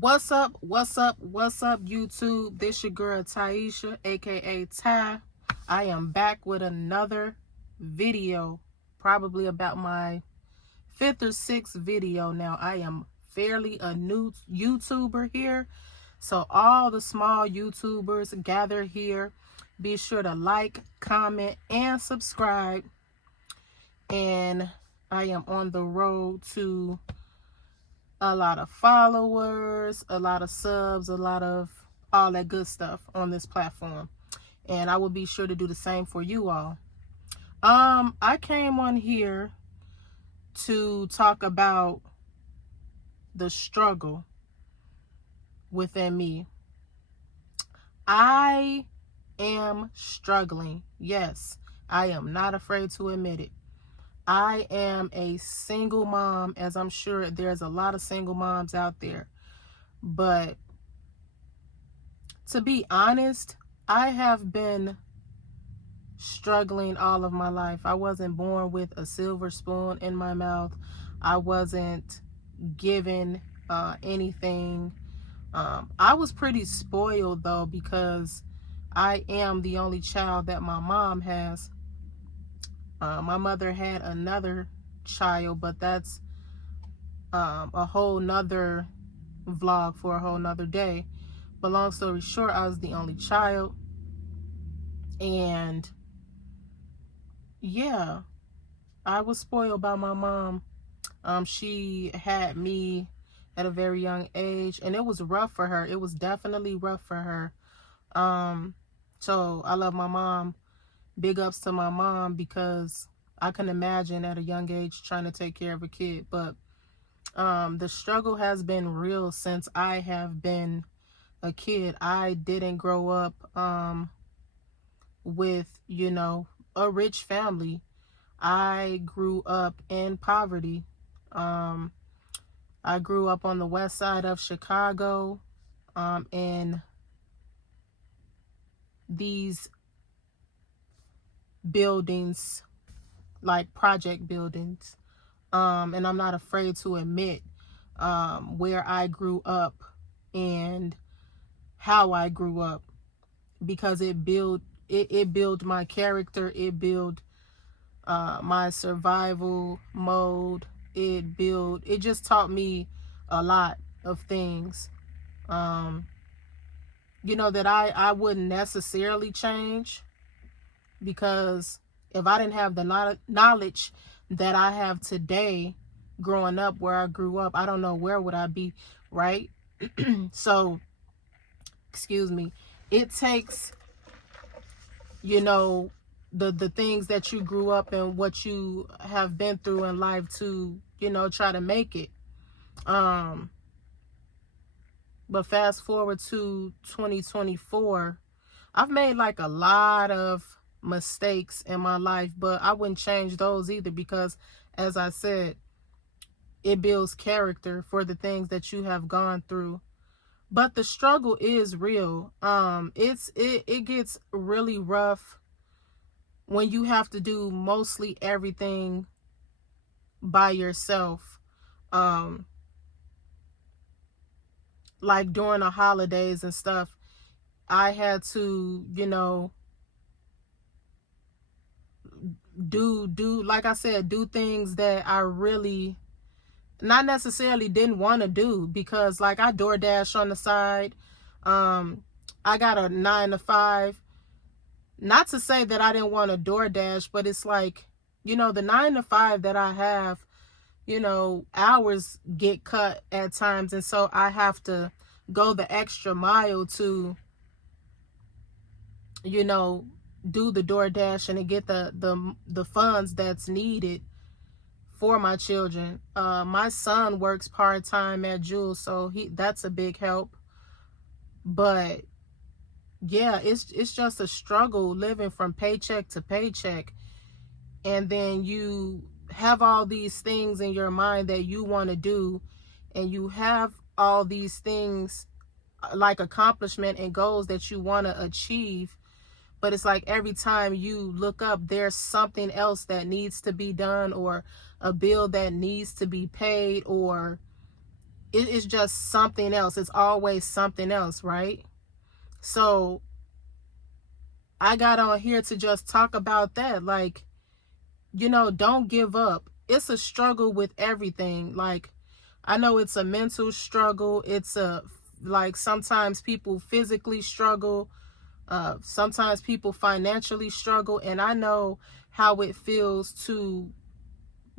What's up? What's up? What's up, YouTube? This your girl Taisha, aka Ty. I am back with another video, probably about my fifth or sixth video now. I am fairly a new YouTuber here, so all the small YouTubers gather here. Be sure to like, comment, and subscribe. And I am on the road to a lot of followers, a lot of subs, a lot of all that good stuff on this platform. And I will be sure to do the same for you all. I came on here to talk about the struggle within me. I am struggling. Yes, I am not afraid to admit it. I am a single mom, as I'm sure there's a lot of single moms out there. But to be honest, I have been struggling all of my life. I wasn't born with a silver spoon in my mouth. I wasn't given anything. I was pretty spoiled though, because I am the only child that my mom has. My mother had another child, but that's a whole nother vlog for a whole nother day. But long story short, I was the only child. And yeah, I was spoiled by my mom. She had me at a very young age, and it was rough for her. It was definitely rough for her. So I love my mom. Big ups to my mom, because I can imagine at a young age trying to take care of a kid. But the struggle has been real since I have been a kid. I didn't grow up with, a rich family. I grew up in poverty. I grew up on the west side of Chicago, in these buildings, like project buildings. And I'm not afraid to admit where I grew up and how I grew up, because it built my character. It built my survival mode. It just taught me a lot of things, that I wouldn't necessarily change, because if I didn't have the knowledge that I have today growing up where I grew up, I don't know where would I be, right? So, excuse me, it takes, the things that you grew up and what you have been through in life to, try to make it. But fast forward to 2024, I've made like a lot of mistakes in my life, but I wouldn't change those either, because as I said, it builds character for the things that you have gone through. But the struggle is real. It gets really rough when you have to do mostly everything by yourself. Like during the holidays and stuff, I had to, do like I said, do things that I really not necessarily didn't want to do, because like I DoorDash on the side. I got a 9 to 5. Not to say that I didn't want to DoorDash, but it's like, the 9 to 5 that I have, hours get cut at times, and so I have to go the extra mile to, do the DoorDash and to get the funds that's needed for my children. My son works part-time at Jewel, so that's a big help. But yeah, it's just a struggle living from paycheck to paycheck. And then you have all these things in your mind that you want to do, and you have all these things like accomplishment and goals that you want to achieve. But it's like every time you look up, there's something else that needs to be done, or a bill that needs to be paid, or it is just something else. It's always something else, right? So I got on here to just talk about that. Like, you know, don't give up. It's a struggle with everything. Like, I know it's a mental struggle. It's a, like, sometimes people physically struggle. Sometimes people financially struggle. And I know how it feels to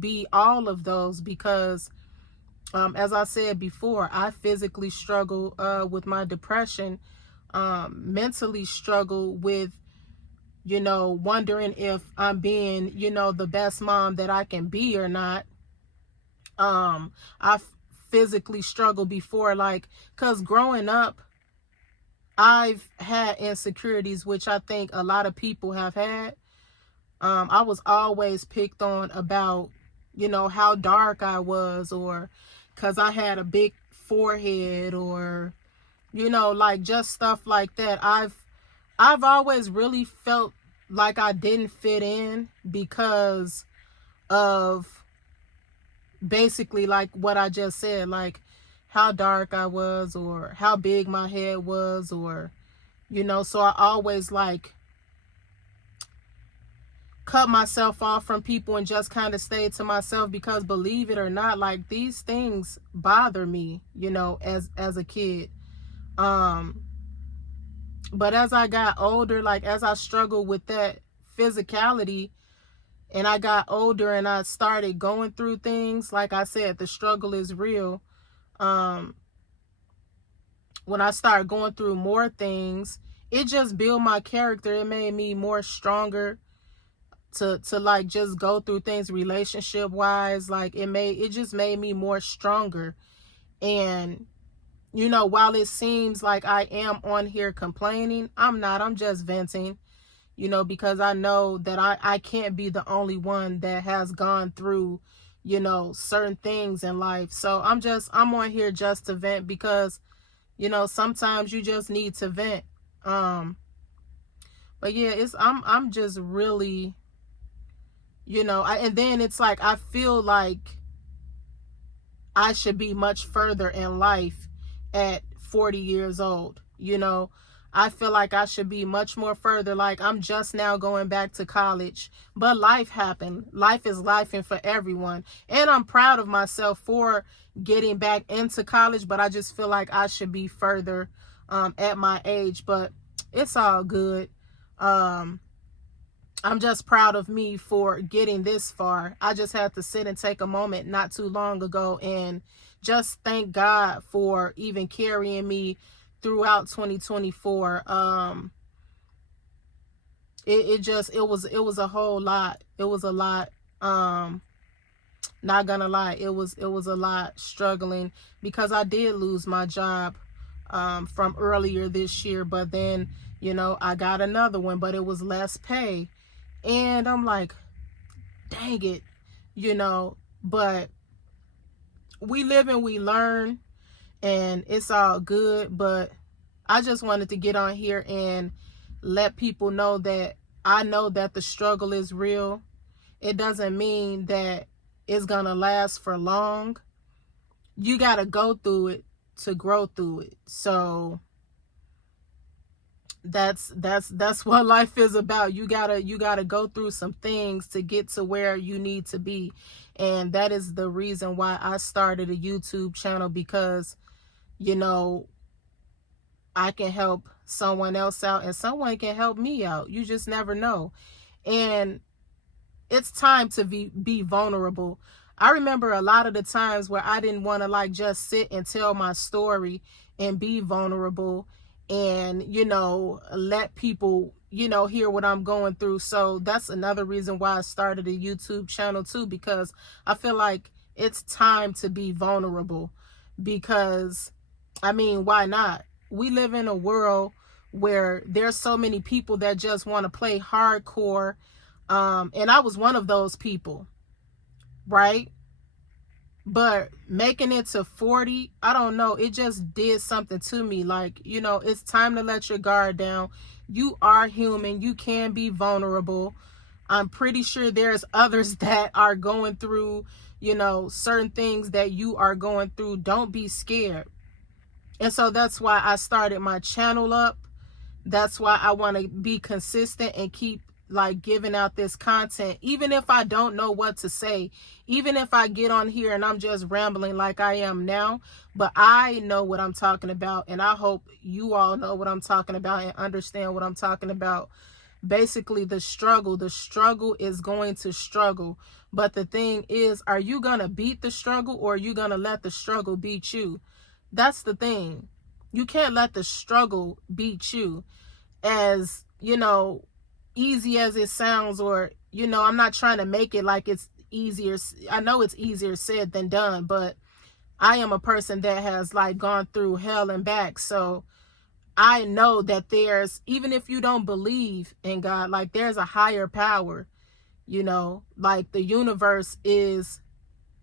be all of those because, as I said before, I physically struggle with my depression, mentally struggle with, you know, wondering if I'm being, you know, the best mom that I can be or not. I physically struggled before, like, because growing up, I've had insecurities, which I think a lot of people have had. I was always picked on about, you know, how dark I was, or because I had a big forehead, or, you know, like just stuff like that. I've always really felt like I didn't fit in because of basically like what I just said, like how dark I was or how big my head was, or, you know, so I always like cut myself off from people and just kind of stayed to myself because, believe it or not, like these things bother me, you know, as a kid. But as I got older, like as I struggled with that physicality and I got older and I started going through things, like I said, the struggle is real. When I started going through more things, it just built my character. It made me more stronger to like just go through things relationship wise. Like it just made me more stronger. And you know, while it seems like I am on here complaining, I'm not. I'm just venting, you know, because I know that I can't be the only one that has gone through, you know, certain things in life. So I'm on here just to vent because, you know, sometimes you just need to vent. But yeah, I'm just really, you know, and then it's like I feel like I should be much further in life at 40 years old. You know, I feel like I should be much more further. Like I'm just now going back to college, but life happened. Life is life and for everyone. And I'm proud of myself for getting back into college, but I just feel like I should be further at my age, but it's all good. I'm just proud of me for getting this far. I just had to sit and take a moment not too long ago and just thank God for even carrying me throughout 2024. It was a whole lot. It was a lot. Not gonna lie, it was a lot struggling because I did lose my job from earlier this year, but then, you know, I got another one, but it was less pay. And I'm like, dang it, you know, but we live and we learn and it's all good. But I just wanted to get on here and let people know that I know that the struggle is real. It doesn't mean that it's gonna last for long. You gotta go through it to grow through it. So that's what life is about. You gotta go through some things to get to where you need to be. And that is the reason why I started a YouTube channel, because, you know, I can help someone else out and someone can help me out. You just never know. And it's time to be vulnerable. I remember a lot of the times where I didn't want to like just sit and tell my story and be vulnerable and, you know, let people, you know, hear what I'm going through. So that's another reason why I started a YouTube channel too, because I feel like it's time to be vulnerable. Because, I mean, why not? We live in a world where there's so many people that just want to play hardcore. And I was one of those people, right? But making it to 40, I don't know, it just did something to me. Like, you know, it's time to let your guard down. You are human. You can be vulnerable. I'm pretty sure there's others that are going through, you know, certain things that you are going through. Don't be scared. And so that's why I started my channel up. That's why I want to be consistent and keep like giving out this content, even if I don't know what to say, even if I get on here and I'm just rambling like I am now. But I know what I'm talking about, and I hope you all know what I'm talking about and understand what I'm talking about. Basically, the struggle is going to struggle. But the thing is, are you going to beat the struggle, or are you going to let the struggle beat you? That's the thing. You can't let the struggle beat you. As, you know, easy as it sounds, or, you know, I'm not trying to make it like it's easier. I know it's easier said than done, but I am a person that has like gone through hell and back. So I know that there's, even if you don't believe in God, like there's a higher power, you know, like the universe is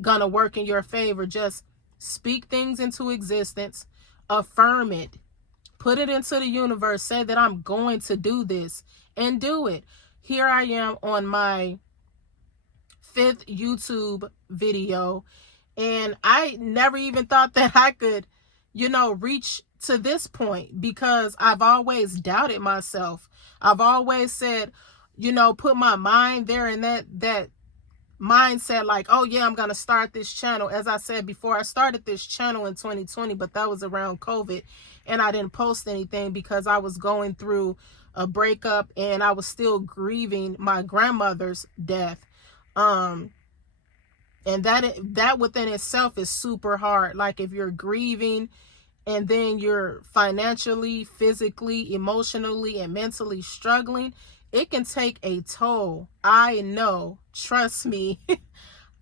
gonna work in your favor. Just speak things into existence, affirm it, put it into the universe, say that I'm going to do this, and do it. Here I am on my 5th YouTube video, and I never even thought that I could, you know, reach to this point, because I've always doubted myself. I've always said, you know, put my mind there, and that mindset like, oh yeah, I'm gonna start this channel. As I said before, I started this channel in 2020, but that was around COVID, and I didn't post anything because I was going through a breakup and I was still grieving my grandmother's death. And that within itself is super hard. Like if you're grieving and then you're financially, physically, emotionally, and mentally struggling, it can take a toll. I know. Trust me.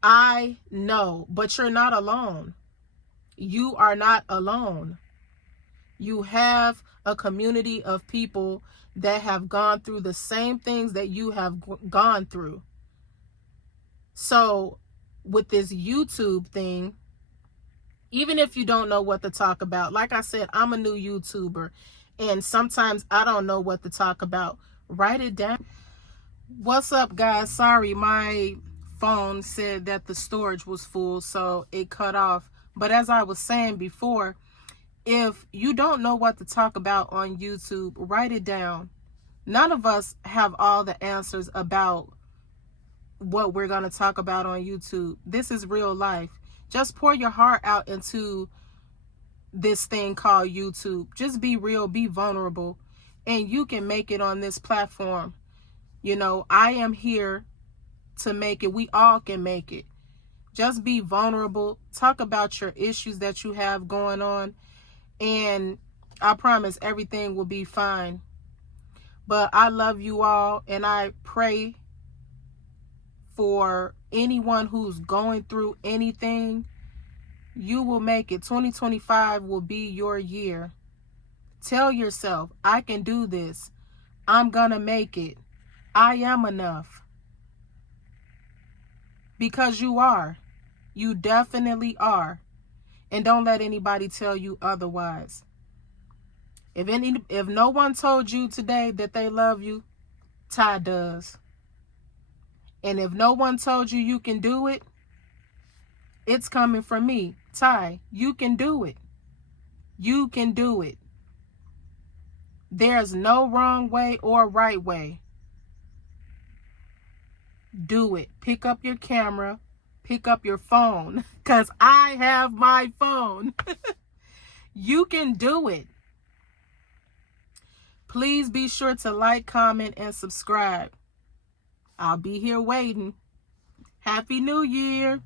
I know. But you're not alone. You are not alone. You have a community of people that have gone through the same things that you have gone through. So with this YouTube thing, even if you don't know what to talk about, like I said, I'm a new YouTuber, and sometimes I don't know what to talk about. Write it down. What's up, guys? Sorry, my phone said that the storage was full, so it cut off. But as I was saying before, if you don't know what to talk about on YouTube, write it down. None of us have all the answers about what we're going to talk about on YouTube. This is real life. Just pour your heart out into this thing called YouTube. Just be real, be vulnerable, and you can make it on this platform. You know, I am here to make it. We all can make it. Just be vulnerable. Talk about your issues that you have going on, and I promise everything will be fine. But I love you all, and I pray for anyone who's going through anything. You will make it. 2025 will be your year. Tell yourself, I can do this. I'm gonna make it. I am enough. Because you are. You definitely are. And don't let anybody tell you otherwise. If no one told you today that they love you, Ty does. And if no one told you you can do it, it's coming from me. Ty, you can do it. You can do it. There's no wrong way or right way. Do it. Pick up your camera. Pick up your phone. Because I have my phone. You can do it. Please be sure to like, comment, and subscribe. I'll be here waiting. Happy New Year.